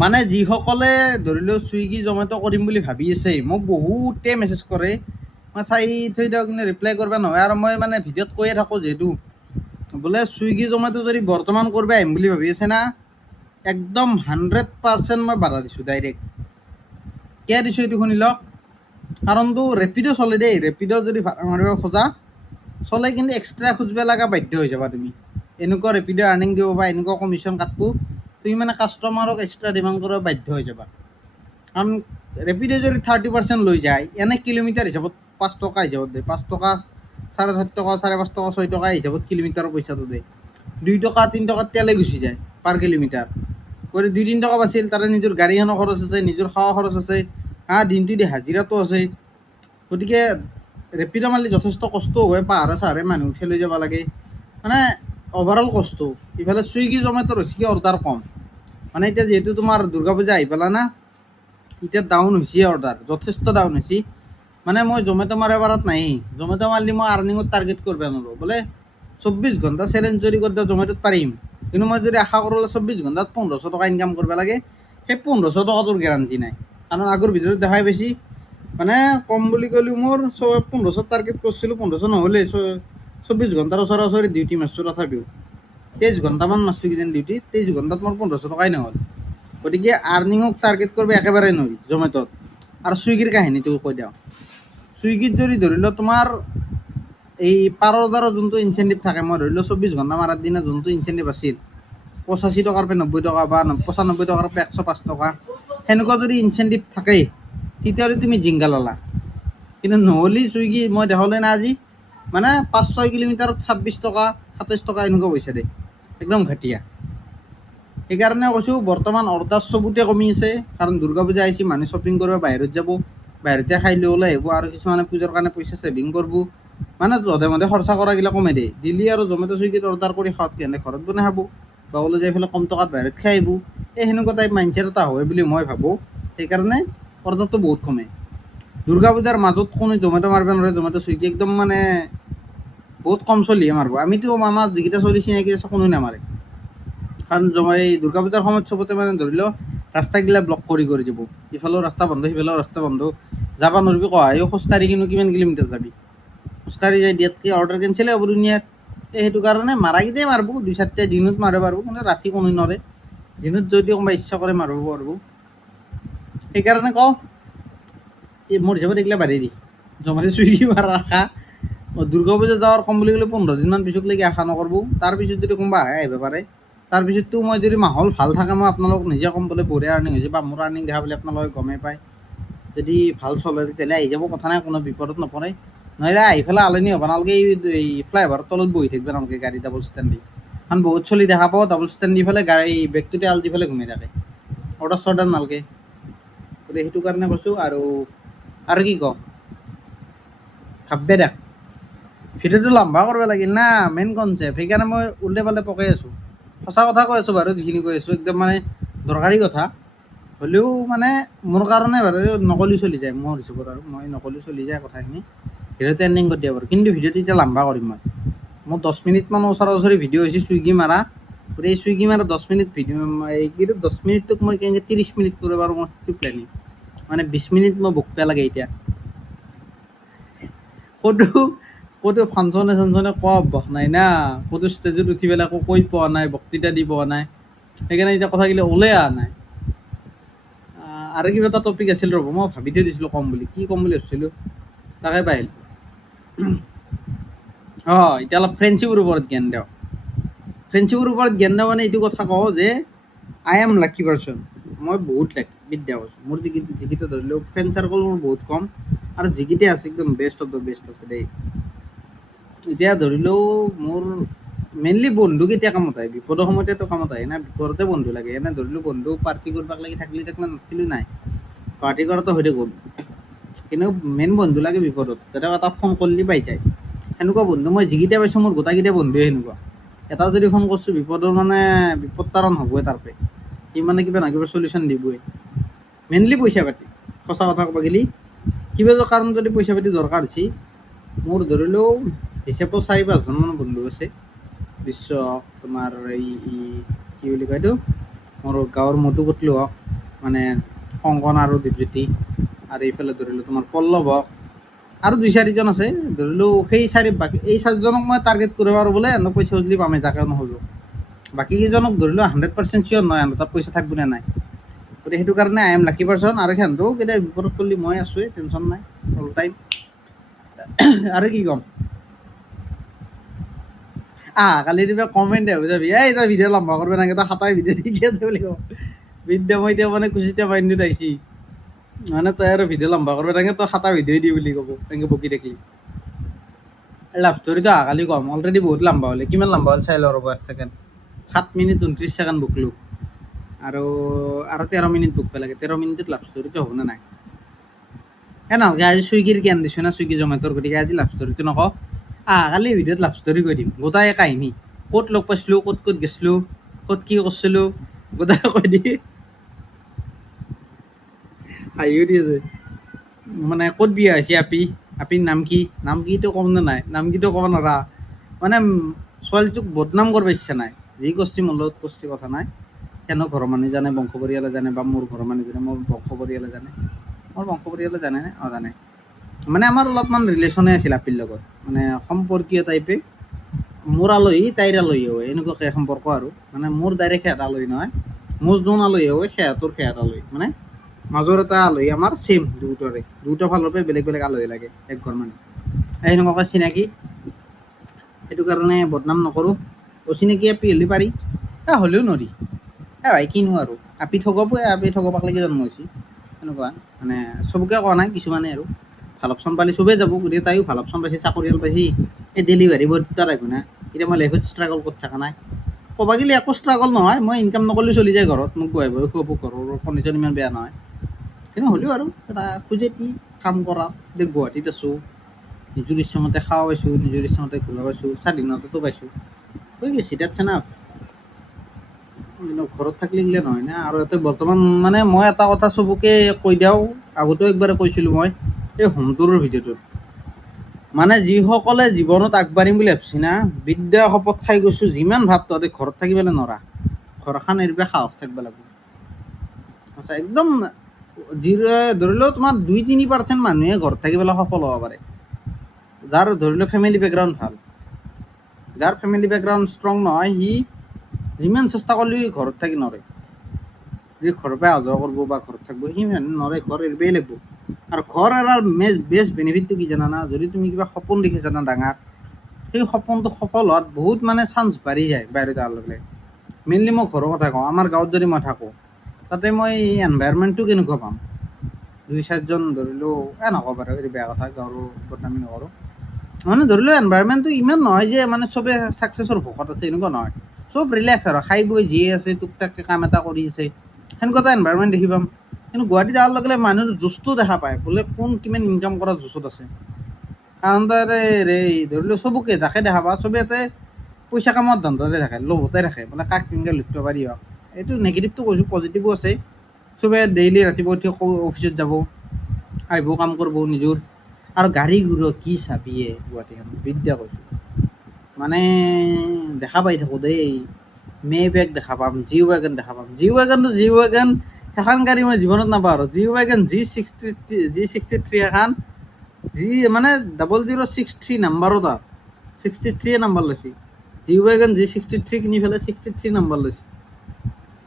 মানে যিসকলে ধৰি লওক ছুইগি জমেট' কৰিম বুলি ভাবি আছে মোক বহুতে মেছেজ কৰে মই চাই থৈ দিওঁ কিন্তু ৰিপ্লাই কৰিব নহয় আৰু মই মানে ভিডিঅ'ত কৈয়ে থাকোঁ যিহেতু বোলে ছুইগি জমেট' যদি বৰ্তমান কৰিব আহিম বুলি ভাবি আছে না একদম 100% মই বাধা দিছোঁ ডাইৰেক্ট কিয় দিছোঁ এইটো শুনি লওক কাৰণটো ৰেপিড' চলে দেই ৰেপিড' যদি ভাড়া মাৰিব খোজা চলে কিন্তু এক্সট্ৰা খুজিব লগা বাধ্য হৈ যাবা তুমি এনেকুৱা ৰেপিড' আৰ্নিং দিব বা এনেকুৱা কমিশ্যন কাটব তুমি মানে কাষ্টমাৰক এক্সট্ৰা ডিমাণ্ড কৰিব বাধ্য হৈ যাবা কাৰণ ৰেপিড' যদি 30% লৈ যায় এনে কিলোমিটাৰ হিচাপত 5 টকা হিচাপত দিয়ে 5 টকা 4.5 টকা 5.5 টকা 6 টকা হিচাপত কিলোমিটাৰৰ পইচাটো দিয়ে 2 টকা 3 টকাত তেলে গুচি যায় পাৰ কিলোমিটাৰ কৰি 2-3 টকা বাছিল তাৰে নিজৰ গাড়ীখনৰ খৰচ আছে নিজৰ খোৱা খৰচ আছে দিনটো দি হাজিৰাটো আছে গতিকে ৰেপিড' মাৰিলে যথেষ্ট কষ্ট হয় পাহাৰে চাহাৰে মানুহ উঠাই লৈ যাব লাগে মানে অভাৰঅল কষ্ট ইফালে ছুইগি জমেট'ৰ হৈছে কি অৰ্ডাৰ কম মানে এতিয়া যিহেতু তোমাৰ দুৰ্গা পূজা আহি পেলা না এতিয়া ডাউন হৈছে অৰ্ডাৰ যথেষ্ট ডাউন হৈছে মানে মই জমেট' মাৰিব পৰাত নাই জমেট' মাৰিলে মই আৰ্নিঙত টাৰ্গেট কৰিব নোৱাৰোঁ বোলে 24 ঘণ্টা চেলেঞ্জ যদি কৰি দিওঁ জমেট'ত পাৰিম কিন্তু মই যদি আশা কৰোঁ 24 ঘণ্টাত 1500 টকা ইনকাম কৰিব লাগে সেই 1500 টকাটোৰ গেৰাণ্টি নাই কাৰণ আগৰ ভিতৰত দেখাই বেছি মানে কম বুলি ক'লেও মোৰ 1500 টাৰ্গেট কৰিছিলোঁ 1500 নহ'লে 24 ঘণ্টাৰ ওচৰা ডিউটি মাৰিছোঁ তথাপিও 23 ঘণ্টামান মাৰিছোঁ কিজানি ডিউটি 23 ঘণ্টাত মোৰ 1500 টকাই নহ'ল গতিকে আৰ্নিঙক টাৰ্গেট কৰিব একেবাৰে নোৱাৰি জমেট'ত আৰু ছুইগিৰ কাহিনীটো কৈ দিওঁ ছুইগিত যদি ধৰি লওক তোমাৰ এই পাৰ অৰ্ডাৰৰ যোনটো ইনচেণ্টিভ থাকে মই ধৰি লওক 24 ঘণ্টা মাৰাৰ দিনা যোনটো ইনচেণ্টিভ আছিল 85 টকাৰ পৰা 90 টকা বা 95 টকাৰ পৰা 105 টকা সেনেকুৱা যদি ইনচেণ্টিভ থাকে তেতিয়াহ'লে তুমি জিংগা লালা কিন্তু নহ'লে ছুইগি মই দেখালে না আজি মানে 5-6 কিলোমিটাৰত 26 টকা 27 টকা এনেকুৱা পইচা দিয়ে একদম ঘাটিয়া সেইকাৰণে কৈছোঁ বৰ্তমান অৰ্ডাৰ চবতে কমি আছে কাৰণ দুৰ্গা পূজা আহিছে মানুহ শ্বপিং কৰিব বাহিৰত যাব বাহিৰতে খাই লৈ ওলাই আহিব আৰু কিছুমানে পূজাৰ কাৰণে পইচা ছেভিং কৰিব মানে যধে মধে খৰচা কৰাগিলা কমে দিয়ে দিল্লী আৰু জমেট' ছুইগিত অৰ্ডাৰ কৰি খাওঁতকৈ এনে ঘৰত বনাই খাব বা ওলাই যাই পেলাই কম টকাত বাহিৰত খাই আহিব সেনেকুৱা টাইপ মাইণ্ডছেট এটা হয় বুলি মই ভাবোঁ সেইকাৰণে অৰ্ডাৰটো বহুত কমে দুৰ্গা পূজাৰ মাজত কোনো জমেট' মাৰিব নোৱাৰে জমেট' ছুইগি একদম মানে বহুত কম চলিহে মাৰিব আমিতো আমাৰ যিকেইটা চলি চিনাকি আছে কোনো নামাৰে কাৰণ এই দুৰ্গা পূজাৰ সময়ত চবতে মানে ধৰি লওক ৰাস্তাগিলা ব্লক কৰি যাব ইফালেও ৰাস্তা বন্ধ সিফালেও ৰাস্তা বন্ধ যাব নোৱাৰিবি কহায়ো খোজকাঢ়ি কিনো কিমান কিলোমিটাৰ যাবি খোজকাঢ়ি যাই দিয়াতকৈ অৰ্ডাৰ কেঞ্চেলেই হ'ব দুনিয়াৰ সেইটো কাৰণে মাৰাকেইটাই মাৰিব 2-4টা দিনত মাৰিব পাৰিব কিন্তু ৰাতি কোনো নৰে দিনত যদি কোনোবা ইচ্ছা কৰে মাৰিব পাৰিব সেইকাৰণে কওঁ এই মোৰ হিচাপত এইগিলা বাঢ়ি দি জমেট' ছুইগি মাৰা আশা দুৰ্গা পূজা যাৱাৰ কম বুলি ক'লে 15 দিনমান পিছলৈকে আশা নকৰিব তাৰপিছত যদি কোনোবা আহিব পাৰে তাৰপিছততো মই যদি মাহল ভাল থাকে মই আপোনালোকক নিজে ক'ম বোলে বঢ়িয়া আৰ্নিং হৈছে বা মোৰ আৰ্নিং দেখা বুলি আপোনালোকে গমেই পায় যদি ভাল চলে তেতিয়াহ'লে আহি যাব কথা নাই কোনো বিপদত নপৰে নহ'লে আহি পেলাই আলনি হ'ব নালাগে এই ফ্লাইঅভাৰৰ তলত বহি থাকিব নালাগে গাড়ী ডাবল ষ্টেণ্ড দি কাৰণ বহুত চলি দেখা পাওঁ ডাবল ষ্টেণ্ড দি পেলাই গাড়ী বেগটোতে আল দি পেলাই ঘূমি থাকে অৰ্ডাৰ চৰ্ডাৰ নালাগে গতিকে সেইটো কাৰণে কৈছোঁ আৰু কি কওঁ ভাববে দেখ ভিডিঅ'টো লম্বা কৰিব লাগিল না মেইন কনচেপ্ট সেইকাৰণে মই উল্টে পালে পকাই আছোঁ সঁচা কথা কৈ আছোঁ বাৰু যিখিনি কৈ আছোঁ একদম মানে দৰকাৰী কথা হ'লেও মানে মোৰ কাৰণে বাৰু নকলি চলি যায় মোৰ হিচাপত আৰু মই নকলি চলি যায় কথাখিনি ভিডিঅ'টো এণ্ডিং কৰি দিয়া বাৰু কিন্তু ভিডিঅ'টো এতিয়া লম্বা কৰিম মই মোৰ 10 মিনিটমান ওচৰা ভিডিঅ' হৈছে ছুইগি মাৰা গতিকে এই ছুইগি মাৰা 10 মিনিট ভিডিঅ' কিন্তু 10 মিনিটটোক মই কেনেকৈ 30 মিনিট কৰিব পাৰোঁ মই সেইটো প্লেনিং মানে 20 মিনিট মই বকবা লাগে এতিয়া ক'তো ফাংচনে চাংচনে কোৱা অভ্যাস নাই না ক'তো ষ্টেজত উঠি পেলাই একো কৈ পোৱা নাই বক্তৃতা দি পোৱা নাই সেইকাৰণে এতিয়া কথাগিলা ওলাই অহা নাই আৰু কিবা এটা টপিক আছিল ৰ'ব মই ভাবি থৈ দিছিলোঁ ক'ম বুলি কি ক'ম বুলি ভাবিছিলোঁ তাকে পাহিল এতিয়া অলপ ফ্ৰেণ্ডশ্বিপৰ ওপৰত জ্ঞান দিওঁ। ফ্ৰেণ্ডশ্বিপৰ ওপৰত জ্ঞান দিওঁ মানে এইটো কথা কওঁ যে আই এম লাকি পাৰ্চন। মই বহুত লাকি বিদ্যা কৈছোঁ। মোৰ যিকেইটা ধৰি লওক ফ্ৰেণ্ড চাৰ্কল মোৰ বহুত কম, আৰু যিকেইটা আছে একদম বেষ্ট অফ দ্য বেষ্ট আছে দেই। এতিয়া ধৰি লওঁ মোৰ মেইনলি বন্ধু কেতিয়া কামত আহে? বিপদৰ সময়তেতো কামত আহে না, বিপদতে বন্ধু লাগে। এনে ধৰি লওঁ বন্ধু পাৰ্টি কৰিব লাগি থাকিলে নাথাকিলেও নাই, পাৰ্টি কৰাটো হৈ থাকোঁ, কিন্তু মেইন বন্ধু লাগে বিপদত, যাতে এটা ফোন কৰিলে পাই যায়। সেনেকুৱা বন্ধু মই যিকেইটা পাইছোঁ মোৰ গোটেইকেইটা বন্ধুৱে সেনেকুৱা। এটা যদি ফোন কৰিছোঁ বিপদৰ মানে বিপদ তাৰণ হ'বই তাৰপে, সি মানে কিবা নহয় কিবা চলিউশ্যন দিবই। মেইনলি পইচা পাতি, সঁচা কথা ক'ব গ'লে কিবা কাৰণ যদি পইচা পাতি দৰকাৰ হৈছে, মোৰ ধৰি লওঁ হিচাপত 4-5জনমান বন্ধু আছে। বিশ্ব তোমাৰ এই কি বুলি কয় এইটো, মোৰ গাঁৱৰ মধু কুটলো হওক, মানে কংকন আৰু দীপজ্যোতি, আৰু এইফালে ধৰিলোঁ তোমাৰ পল্লৱ হওক, আৰু 2-4জন আছে। ধৰিলোঁ সেই বাকী এই 4জনক মই টাৰ্গেট কৰিব পাৰোঁ বোলে, এনে পইচা খুজিলে পামেই, যাকে নোখোজোঁ। বাকী কেইজনক ধৰিলোঁ 100% চিয়'ৰ নহয় সিহঁতৰ তাত পইচা থাকিব নে নাই। গতিকে সেইটো কাৰণে আই এম লাকি পাৰ্চন, আৰু সিহঁতেও কেতিয়াবা বিপদত পৰিলে মই আছোঁৱেই, টেনশ্যন নাই অল টাইম। আৰু কি ক'ম, কালি কিবা কমেণ্ট আহিব যাবি, এই তই ভিডিঅ' লম্বা কৰিব নালাগে, তই হাতাই ভিডিঅ' শিকি আছে বুলি ক'ব। বিদ্যা মই এতিয়া মানে কুচিতিয়া মাইণ্ডত আহিছি, মানে তই আৰু ভিডিঅ' লম্বা কৰিব নালাগে, তই হাতা ভিডিঅ' দি বুলি ক'ব এনেকৈ বকি থাকিলি। লাভ ষ্টৰিটো অহাকালি ক'ম, অলৰেডি বহুত লম্বা হ'লে। কিমান লম্বা হ'ল চাই লওঁ ৰ'ব 1 ছেকেণ্ড। 7 মিনিট 29 ছেকেণ্ড বকলোঁ, আৰু 13 মিনিট বকব লাগে। 13 মিনিটত লাভ ষ্টৰিটো হ'বনে নাই? নালাগে, আজি চুইগিৰ জ্ঞান দিছোঁ না, চুইগি জমেট'ৰ, গতিকে আজি লাভ ষ্টৰিটো নকওঁ। কালি ভিডিঅ'ত লাভ ষ্টৰি কৈ দিম, গোটাই কাহিনী, ক'ত লগ পাইছিলোঁ, ক'ত গৈছিলোঁ, ক'ত কি কৰিছিলোঁ, গোটাই কৈ দি হাঁহিও দি আছে। মানে ক'ত বিয়া হৈছে আপিৰ নাম কি, নাম কিটো ক'ম নে নাই, নাম কিটো ক'ব নোৱাৰা। মানে ছোৱালীটোক বদনাম কৰিব ইচ্ছা নাই, যি কৰিছে মোৰ লগত কৰিছে কথা নাই। সেনেও ঘৰৰ মানুহে জানে, বংশ পৰিয়ালে জানে, বা মোৰ ঘৰৰ মানুহে জানে, মোৰ বংশ পৰিয়ালে জানে। মোৰ বংশ পৰিয়ালে জানে নে? জানে। মানে আমাৰ অলপমান ৰিলেশ্যনে আছিল আপিৰ লগত, মানে সম্পৰ্কীয় টাইপে। মোৰ আলহী তাইৰ আলহী হয়, এনেকুৱাকৈ সম্পৰ্ক আৰু। মানে মোৰ ডাইৰেক্ট সেহেঁত আলহী নহয়, মোৰ যোন আলহী হয় সেহেঁতৰ আলহী, মানে মাজৰ এটা আলহী আমাৰ ছেইম দুয়োটাৰে, দুয়োটা ফালৰ পৰাই বেলেগ বেলেগ আলহী লাগে এক ঘৰ মানে, সেনেকুৱাকৈ চিনাকি। সেইটো কাৰণে বদনাম নকৰোঁ। অচিনাকি আপি হ'লে পাৰি, হ'লেও নোৱাৰি। ভাই কিনো আৰু, আপি ঠগাব লাগি জন্ম হৈছে, সেনেকুৱা। মানে চবকে কোৱা নাই, কিছুমানে আৰু ভাল অপশ্যন পালে চবেই যাব। গতিকে তাইও ভাল অপশ্যন পাইছে, চাকৰিয়াল পাইছে, এই ডেলিভাৰী বয় তাত আহিব না। এতিয়া মই লাইফত ষ্ট্ৰাগল কৰি থকা নাই, ক'ব গ'লে একো ষ্ট্ৰাগল নহয়, মই ইনকাম নকৰিলেও চলি যায় ঘৰত, মোক বহাই বহাই খুৱাব, ঘৰৰ কণ্ডিশ্যন ইমান বেয়া নহয়। কিন্তু হ'লেও আৰু এটা খোজে কি কাম কৰা। এতিয়া গুৱাহাটীত আছোঁ, নিজৰ ইচ্ছামতে খাব পাইছোঁ, নিজৰ ইচ্ছামতে ঘূৰিব পাইছোঁ, স্বাধীনতাটো পাইছোঁ, হৈ গৈছে ডেটছ এনাফ। কিন্তু ঘৰত থাকিলে গিলা নহয় না। আৰু ইয়াতে বৰ্তমান মানে মই এটা কথা চবকে কৈ দিওঁ, আগতেও একবাৰ কৈছিলোঁ মই এই হোম টুৰৰ ভিডিঅ'টোত, মানে যিসকলে জীৱনত আগবাঢ়িম বুলি ভাবছি না, বিদ্যা শপত খাই গৈছোঁ, যিমান ভাব তহঁতে ঘৰত থাকিবলৈ নৰা, ঘৰখন এৰিব সাহস থাকিব লাগিব। আচ্ছা, একদম ধৰি লওঁ তোমাৰ 2-3% মানুহে ঘৰত থাকি পেলাই সফল হ'ব পাৰে, যাৰ ধৰি লওঁ ফেমিলি বেকগ্ৰাউণ্ড ভাল। যাৰ ফেমিলি বেকগ্ৰাউণ্ড ষ্ট্ৰং নহয়, সি যিমান চেষ্টা কৰিলেও ঘৰত থাকি নৰে। যি ঘৰৰ পৰা অহা যোৱা কৰিব বা ঘৰত থাকিব, সি নৰে, ঘৰ এৰিবই লাগিব। আৰু ঘৰ এৰাৰ বেষ্ট বেনিফিটটো কি জানানা? যদি তুমি কিবা সপোন দেখিছা না ডাঙৰ, সেই সপোনটো সফল হোৱাত বহুত মানে চান্স বাঢ়ি যায় বাহিৰত অহাৰ লগে লগে। মেইনলি মই ঘৰৰ কথা কওঁ, আমাৰ গাঁৱত যদি মই থাকোঁ, তাতে মই এনভাইৰনমেণ্টটো কেনেকুৱা পাম? 2-4জন ধৰিলোঁ, নকওঁ বাৰু, সেইটো বেয়া কথা, গাঁৱৰ বদনামী নকৰোঁ। মানে ধৰিলোঁ এনভাইৰনমেণ্টটো ইমান নহয় যে মানে চবে ছাকচেছৰ ভোকত আছে, এনেকুৱা নহয়। চব ৰিলেক্স আৰু খাই বৈ যিয়ে আছে, টুক টাককৈ কাম এটা কৰি আছে, সেনেকুৱা এটা এনভাইৰনমেণ্ট দেখি পাম। কিন্তু গুৱাহাটীত অহাৰ লগে লগে মানুহৰ জোচটো দেখা পায়, বোলে কোন কিমান ইনকাম কৰা জোচত আছে। কাৰণ তই ধৰি লওঁ চবকে যাকে দেখা পাওঁ, চবে ইয়াতে পইচা কামত ধান্দাতে থাকে, লোভতে থাকে, মানে কাক কেনেকৈ লুটিব পাৰি হওক। এইটো নেগেটিভটো কৈছোঁ, পজিটিভো আছে। চবে ডেইলি ৰাতিপুৱা উঠি অফিচত যাব, আহিব কাম কৰিব নিজৰ, আৰু গাড়ী ঘূৰা কি চাবিয়ে গুৱাহাটীখন, বিদ্যা কৈছোঁ। মানে দেখা পাই থাকোঁ দেই, মে বেগ দেখা পাম, জি ৱেগন দেখা পাম। জি ৱেগন সেইখন গাড়ী মই জীৱনত নাপাওঁ আৰু। জি ৱেগন G63 এখন, মানে 0063 নাম্বাৰো তাত, 63 নাম্বাৰ লৈছে। জি ৱেগন G63 কিনি পেলাই 63 নাম্বাৰ লৈছে,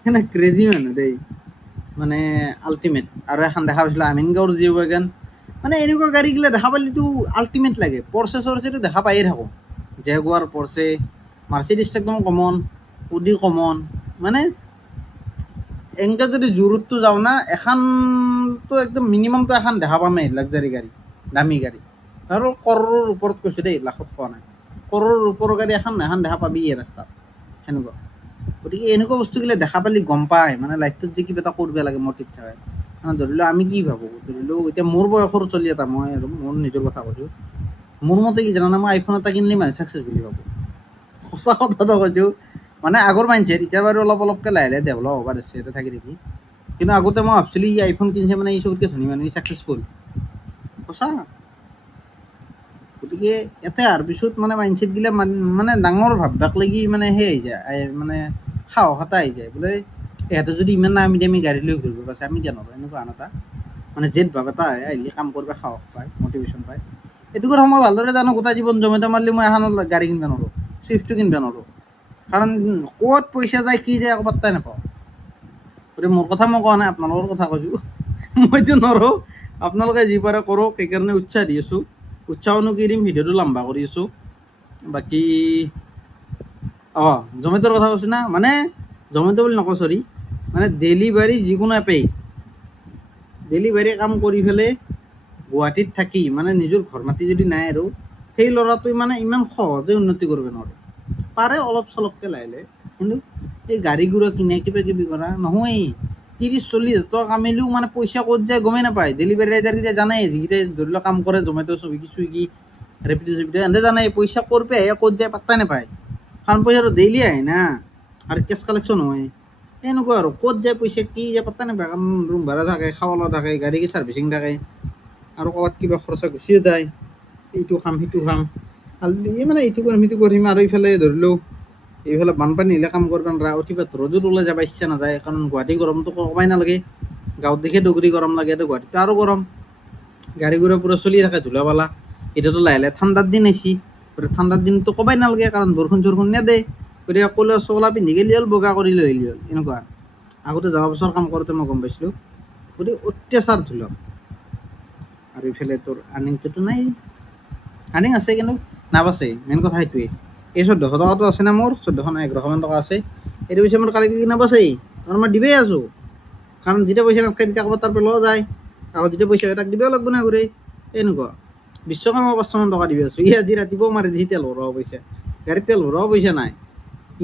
সেনে ক্ৰেজি মানুহ দেই, মানে আল্টিমেট। আৰু এখন দেখা পাইছিলোঁ আমিনগাঁৱৰ জি ৱেগন, মানে এনেকুৱা গাড়ীগিলা দেখা পালেতো আল্টিমেট লাগে। পৰ্চে চৰ্চেটো দেখা পায়ে থাকোঁ, জেগুয়াৰ পড়ছে, মাৰ্সিডিজ একদম কমন, উডি কমন, মানে এনেকে যদি জোৰতো যাওঁ না এখানতো একদম মিনিমামটো এখন দেখা পামেই লাক্সাৰী গাড়ী, দামী গাড়ী, আৰু কৰৰ ওপৰত কৈছোঁ দেই, লাখত কোৱা নাই, কৰৰ ওপৰৰ গাড়ী এখন দেখা পাবিয়ে ৰাস্তাত সেনেকুৱা। গতিকে এনেকুৱা বস্তুগিলা দেখা পালে গম পায় মানে লাইফটোত যে কিবা এটা কৰিব লাগে মটিভ থাকে। মানে ধৰি লওক আমি কি ভাবোঁ, ধৰি লওক এতিয়া মোৰ বয়সৰ চলি এটা মই আৰু মোৰ নিজৰ কথা কৈছোঁ, মোৰ মতে কি জানানে, মই আইফোন এটা কিনিলে মানে ছাকচেছ বুলি ভাবোঁ, সঁচা কথাটো কৈছোঁ। মানে আগৰ মাইণ্ডছেট, এতিয়া বাৰু অলপ অলপকৈ লাহে লাহে ডেভেলপ হ'ব পাৰিছে এটা থাকি থাকি, কিন্তু আগতে মই ভাবছিলোঁ ই আইফোন কিনিছে মানে ই চবতকৈ ধনী মানুহ, ই ছাকচেছফুল, সঁচা। গতিকে ইয়াতে অহাৰ পিছত মানে মাইণ্ডছেটগিলা মানে ডাঙৰ ভাববাক লাগি মানে সেই আহি যায়, মানে সাহস এটা আহি যায়, বোলে ইহঁতে যদি ইমান দামী দামী গাড়ী লৈ ঘূৰিব পাৰিছে আমি কিয় নৰোঁ, এনেকুৱা আন এটা মানে জেদ ভাৱ এটা আহে, আহিলে কাম কৰিব সাহস পায়, মটিভেশ্যন পায়। এইটো কথা মই ভালদৰে জানো, গোটেই জীৱন জমেট' মাৰিলে মই এখন গাড়ী কিনিব নোৱাৰোঁ, চুইফ্টটো কিনিব নোৱাৰোঁ, কাৰণ ক'ত পইচা যায় কি যায় একো পাত্তাই নাপাওঁ। গতিকে মোৰ কথা মই কোৱা নাই, আপোনালোকৰ কথা কৈছোঁ, মইতো নোৱাৰোঁ, আপোনালোকে যি পাৰে কৰক, সেইকাৰণে উৎসাহ দি আছোঁ। উৎসাহনো কি দিম, ভিডিঅ'টো লম্বা কৰি আছোঁ। বাকী জমেট'ৰ কথা কৈছোঁ না, মানে জমেট' বুলি নকওঁ, চৰি, মানে ডেলিভাৰী যিকোনো এপেই ডেলিভাৰী কাম কৰি পেলাই গুৱাহাটীত থাকি মানে নিজৰ ঘৰ মাটি যদি নাই আৰু সেই ল'ৰাটোৱে মানে ইমান সহজে উন্নতি কৰিব নোৱাৰে, পাৰে অলপ চলপকৈ লাহে লাহে, কিন্তু এই গাড়ী গুড়া কিনে কিবা কিবি কৰা নহয়েই। 30-40 হাজাৰ টকা কামিলেও মানে পইচা ক'ত যায় গমেই নাপায়। ডেলিভাৰী ৰাইডাৰকেইটা জানাই, যিকেইটাই ধৰি লওক কাম কৰে জমেট', চুইগি, ৰেপিড' সিহঁতে জানাই পইচা ক'ৰ পৰা আহে ক'ত যায় পাত্তাই নাপায়, কাৰণ পইচাটো ডেইলি আহে না, আৰু কেছ কালেকশ্যন হয়, এনেকুৱা আৰু ক'ত যায় পইচা কি যায় পাত্তা নাপায়, কাৰণ ৰুম ভাড়া থাকে, খাৱা লোৱা থাকে, গাড়ী ছাৰ্ভিচিং থাকে, আৰু ক'ৰবাত কিবা খৰচা গুচিয়ে যায়, এইটো খাম সেইটো খাম, এই মানে এইটো কৰিম সেইটো কৰিম, আৰু এইফালে ধৰি লওক এইফালে বানপানী আহিলে কাম কৰিব নোৱাৰা, অতিপাত ৰ'দত ওলাই যাব ইচ্ছা নাযায়, কাৰণ গুৱাহাটী গৰমটো ক'বই নালাগে, গাঁৱত দেখি ডগৰী গৰম লাগে, গুৱাহাটীতো আৰু গৰম, গাড়ী ঘোড়া পূৰা চলি থাকে ধূলা বালা। এতিয়াতো লাহে লাহে ঠাণ্ডাৰ দিন আহিছে, ঠাণ্ডাৰ দিনতো ক'বই নালাগে, কাৰণ বৰষুণ চৰষুণ নেদে, গতিকে ক'লা চলা পিন্ধি গ'লে হ'ল, বগা কৰি লৈ আহিলে হ'ল, এনেকুৱা। আগতে যোৱা বছৰ কাম কৰোঁতে মই গম পাইছিলোঁ, গতিকে অত্যাচাৰ ধূলা। আৰু ইফালে তোৰ আৰ্নিংটোতো নাই, আৰ্নিং আছে কিন্তু নাবাচে, মেইন কথা সেইটোৱে। এই 1400 টকাটো আছে না মোৰ, 1400 নে 1100 টকা আছে, এইটো পইচা মোৰ কালি নাবাচেই, কাৰণ মই দিবেই আছোঁ, কাৰণ যেতিয়া পইচা নাথাকে তেতিয়া ক'ৰবাত তাৰ পৰা লোৱা যায়, আকৌ যেতিয়া পইচা হয় তাক দিবই লাগিব না ঘূৰি, এনেকুৱা। বিশ্বকে মই 500 মান টকা দিবি আছোঁ, ই আজি ৰাতিপুৱাও মাৰি দিছে তেল ভৰাব পইচা, গাড়ীত তেল ভৰাব পইচা নাই।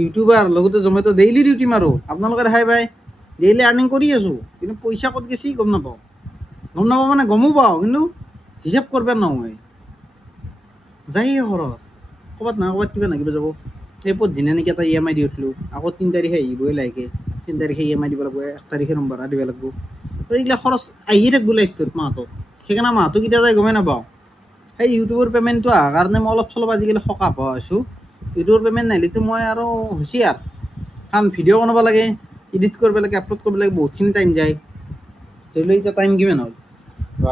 ইউটিউবাৰ লগতে জমেট' ডেইলি ডিউটি মাৰোঁ, আপোনালোকে দেখাই পায়, ডেইলি আৰ্নিং কৰি আছোঁ, কিন্তু পইচা ক'ত গৈছে গম নাপাওঁ, মানে গমো পাওঁ, কিন্তু হিচাপ কৰিব নহয়, যায়েই খৰচ, ক'ৰবাত নহয় ক'ৰবাত কিবা নহয় কিবা যাব। সেই পৰদিনা নেকি এটা EMI দি উঠিলোঁ, আকৌ 3 তাৰিখে আহিবই লাহেকৈ, 3 তাৰিখে EMI দিব লাগিব, 1 তাৰিখে ৰুম ভাড়া দিব লাগিব, এইগিলা খৰচ আহিয়ে থাকিব লাইফটোত মাহটোত, সেইকাৰণে মাহটো কেতিয়া যায় গমেই নাপাওঁ। সেই ইউটিউবৰ পে'মেণ্টটো অহাৰ কাৰণে মই অলপ চলপ আজিকালি সকাহ পোৱা হৈছোঁ, ইউটিউবৰ পে'মেণ্ট নাহিলেতো মই আৰু হৈছে আৰু, কাৰণ ভিডিঅ' বনাব লাগে, এডিট কৰিব লাগে, আপলোড কৰিব লাগে, বহুতখিনি টাইম যায়। ধৰি লওক এতিয়া টাইম কিমান হ'ল,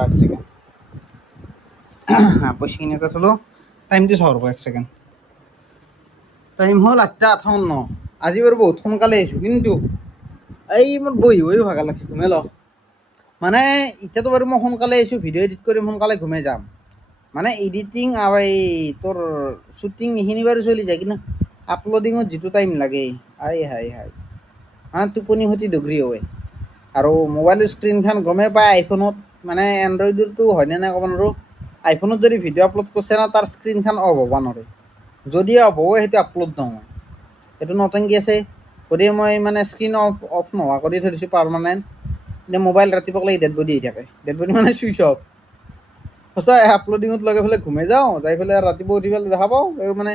এক ছেকেণ্ড, পইচাখিনি এটা থ'লোঁ, টাইমটো চাওঁ ৰ'ব এক ছেকেণ্ড, টাইম হ'ল 8:58। আজি বাৰু বহুত সোনকালে আহিছোঁ, কিন্তু এই মোৰ বহি ভাগৰ লাগিছে, ঘুমাই লওঁ। মানে এতিয়াতো বাৰু মই সোনকালে আহিছোঁ, ভিডিঅ' এডিট কৰি সোনকালে ঘুমাই যাম, মানে এডিটিং আৰু এই তোৰ শ্বুটিং এইখিনি বাৰু চলি যায়, কিন্তু আপলোডিঙত যিটো টাইম লাগে, হাই মানে টোপনি সতি ডগৰি হয়। আৰু মোবাইলৰ স্ক্ৰীণখন গমেই পায় আইফোনত, মানে এণ্ড্ৰইডৰটো হয়নে নাই ক'ব নোৱাৰোঁ, আইফোনত যদি ভিডিঅ' আপলোড কৰিছে না তাৰ স্ক্ৰীণখন অফ হ'ব নোৱাৰে, যদি অফ হয় সেইটো আপলোড নহয়, সেইটো নতুনকৈ আছে, গতিকে মই মানে স্ক্ৰীণ অফ নোহোৱা কৰি থৈ দিছোঁ পাৰমানেণ্ট। এতিয়া মোবাইল ৰাতিপুৱা লাগি ডেড বডি আহি থাকে, ডেড বডি মানে চুইচ অফ, সঁচা। আপলোডিঙত লগাই পেলাই ঘুমাই যাওঁ, যাই পেলাই ৰাতিপুৱা উঠি পেলাই দেখা পাওঁ এই মানে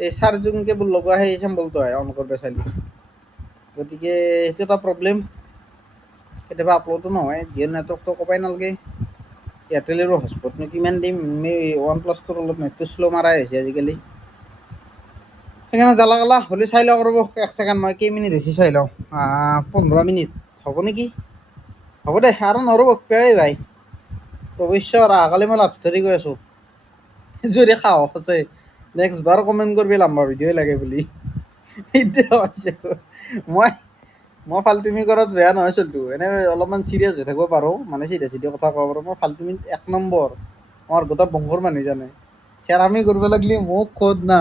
এই চাৰ্জিং কেবল লগোৱা সেই চিম্বলটো আহে অন কৰিব চালি, গতিকে সেইটো এটা প্ৰব্লেম। কেতিয়াবা আপলোডো নহয়, জিঅ' নেটৱৰ্কটো ক'বই নালাগে, এয়াৰটেলৰো হটস্পটনো কিমান দিম, OnePlus-টোৰ অলপ নেটটো শ্ল' মাৰাই হৈছে আজিকালি, সেইকাৰণে জ্বালা কালা হ'লে চাই লওঁ ৰ'ব এক ছেকেণ্ড, মই কেইমিনিট হৈছে চাই লওঁ, 15 মিনিট হ'ব নেকি, হ'ব দে আৰু নৰ'ব ভাই, প্ৰভেশ্বৰ অহাকালি মই লাভ ধৰি গৈ আছোঁ, যদি সাহস আছে নেক্সট বাৰ কমেণ্ট কৰিবি লাম্বা ভিডিঅ'ই লাগে বুলি, এতিয়া মই ফাল্টুমি কৰাত বেয়া নহয় চলটো, এনেই অলপমান চিৰিয়াছ হৈ থাকিব পাৰোঁ, মানে চিধা কথা ক'ব পাৰোঁ, মই ফাল্টুমিত 1 নম্বৰ, আমাৰ গোটেই বংশৰ মানুহ জানে, চেৰামি কৰিব লাগিলে মোক খোদ না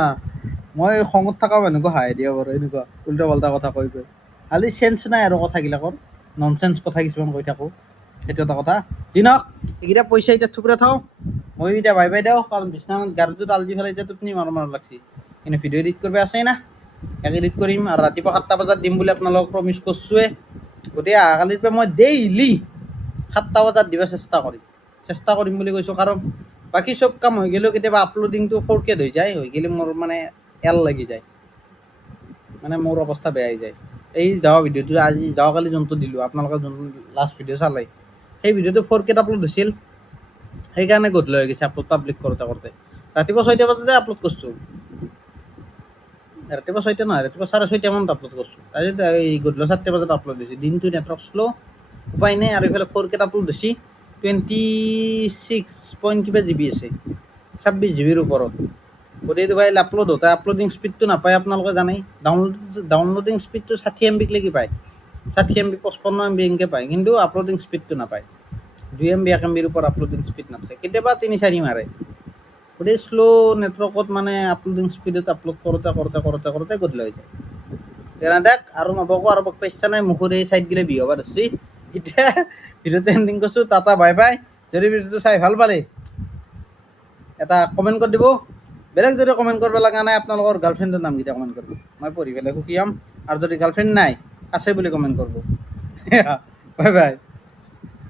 মই খঙত থকা মানুহকো হাঁহি দিব পাৰোঁ এনেকুৱা উল্টা পাল্টা কথা কৈ কৈ খালি চেঞ্চ নাই আৰু কথাগিলাকৰ নন চেঞ্চ কথা কিছুমান কৈ থাকোঁ সেইটো এটা কথা যি নহওক এইকেইটা পইচা এতিয়া থুপৰা থওঁ মই এতিয়া বাই বাই দিওঁ কাৰণ বিছনাত গাৰুটোত আলজি ফেলাই এতিয়া টোপনি মাৰো মাৰো লাগছি কিন্তু ভিডিঅ' এডিট কৰিব আছেই না ইয়াক এডিট কৰিম আৰু ৰাতিপুৱা 7টা বজাত দিম বুলি আপোনালোকক প্ৰমিছ কৰিছোঁৱে গতিকে অহাকালিৰ পৰা মই ডেইলি 7টা বজাত দিব চেষ্টা কৰিম বুলি কৈছোঁ কাৰণ বাকী চব কাম হৈ গ'লেও কেতিয়াবা আপলোডিংটো 4K হৈ যায় হৈ গ'লে মোৰ মানে এল লাগি যায় মানে মোৰ অৱস্থা বেয়া হৈ যায় এই যোৱা ভিডিঅ'টো আজি যোৱাকালি যোনটো দিলোঁ আপোনালোকে যোনটো লাষ্ট ভিডিঅ' চালে সেই ভিডিঅ'টো 4Kত আপলোড হৈছিল সেইকাৰণে গধূলি হৈ গৈছে আপলোড পাব্লিক কৰোঁতে কৰোঁতে ৰাতিপুৱা 6টা বজাতে আপলোড কৰিছোঁ ৰাতিপুৱা 6টা নহয় ৰাতিপুৱা 6:30 মানত আপলোড কৰিছোঁ তাৰপিছত এই গধূলি 4টা বজাত আপলোড হৈছে দিনটো নেটৱৰ্ক শ্ল' উপায় নাই আৰু এইফালে 4Kত আপলোড হৈছে 26 পইণ্ট কিবা জিবি আছে 26 জিবিৰ ওপৰত গতিকে ফাইল আপলোড হওঁতে আপলোডিং স্পীডটো নাপায় আপোনালোকে জানেই ডাউনলোডিং স্পীডটো 60 MB লৈকে পায় 60 MB 55 MB এনেকৈ পায় কিন্তু আপলোডিং স্পীডটো নাপায় 2 MB 1 MBৰ ওপৰত আপলোডিং স্পীড নাথাকে কেতিয়াবা 3-4 মাৰে গতিকে শ্ল' নেটৱৰ্কত মানে আপলোডিং স্পীডত আপলোড কৰোঁতে গধূলি হৈ যায় সেইকাৰণে দেখ আৰু নবকো আৰু বকবা ইচ্ছা নাই মুখৰ এই চাইডগিলা বিহ হ'ব ধৰিছে এতিয়া ভিডিঅ'টো এণ্ডিং কৰিছোঁ টাটা বাই বাই যদি ভিডিঅ'টো চাই ভাল পালে এটা কমেণ্ট কৰি দিব বেলেগ যদি কমেণ্ট কৰিব লগা নাই আপোনালোকৰ গাৰ্লফ্ৰেণ্ডৰ নামকেইটা কমেণ্ট কৰিব মই পঢ়ি পেলাই সুখী হ'ম আৰু যদি গাৰ্লফ্ৰেণ্ড নাই আছে বুলি কমেণ্ট কৰিব বাই বাই